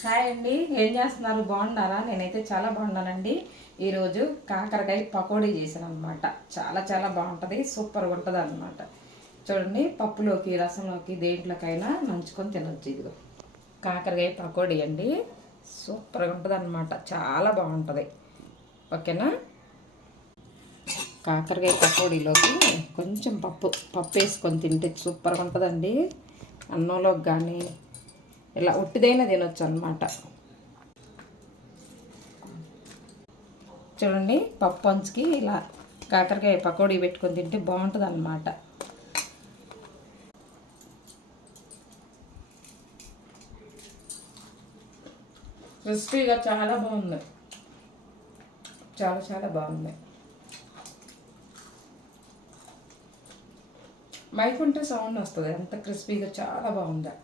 Hi అండి, ఏం చేస్తున్నారు? బాగున్నారా? నేనైతే చాలా బాగున్నానండి. ఈరోజు కాకరకాయ పకోడీ చేశాను అనమాట. చాలా చాలా బాగుంటుంది, సూపర్గా ఉంటుంది అనమాట. చూడండి, పప్పులోకి రసంలోకి దేంట్లోకైనా నంచుకొని తినొచ్చు. ఇదిగో కాకరకాయ పకోడీ అండి, సూపర్గా ఉంటుంది అనమాట. చాలా బాగుంటుంది. ఓకేనా? కాకరకాయ పకోడీలోకి కొంచెం పప్పు వేసుకొని తింటే సూపర్గా ఉంటుందండి. అన్నంలోకి కానీ ఇలా ఉట్టిదైనా తినొచ్చు అనమాట. చూడండి, పప్పు అంచుకి ఇలా కాకరకాయ పకోడీ పెట్టుకొని తింటే బాగుంటుంది అనమాట. క్రిస్పీగా చాలా బాగుంది, చాలా చాలా బాగుంది. మైక్ ఉంటే సౌండ్ వస్తుంది, అంత క్రిస్పీగా చాలా బాగుంది.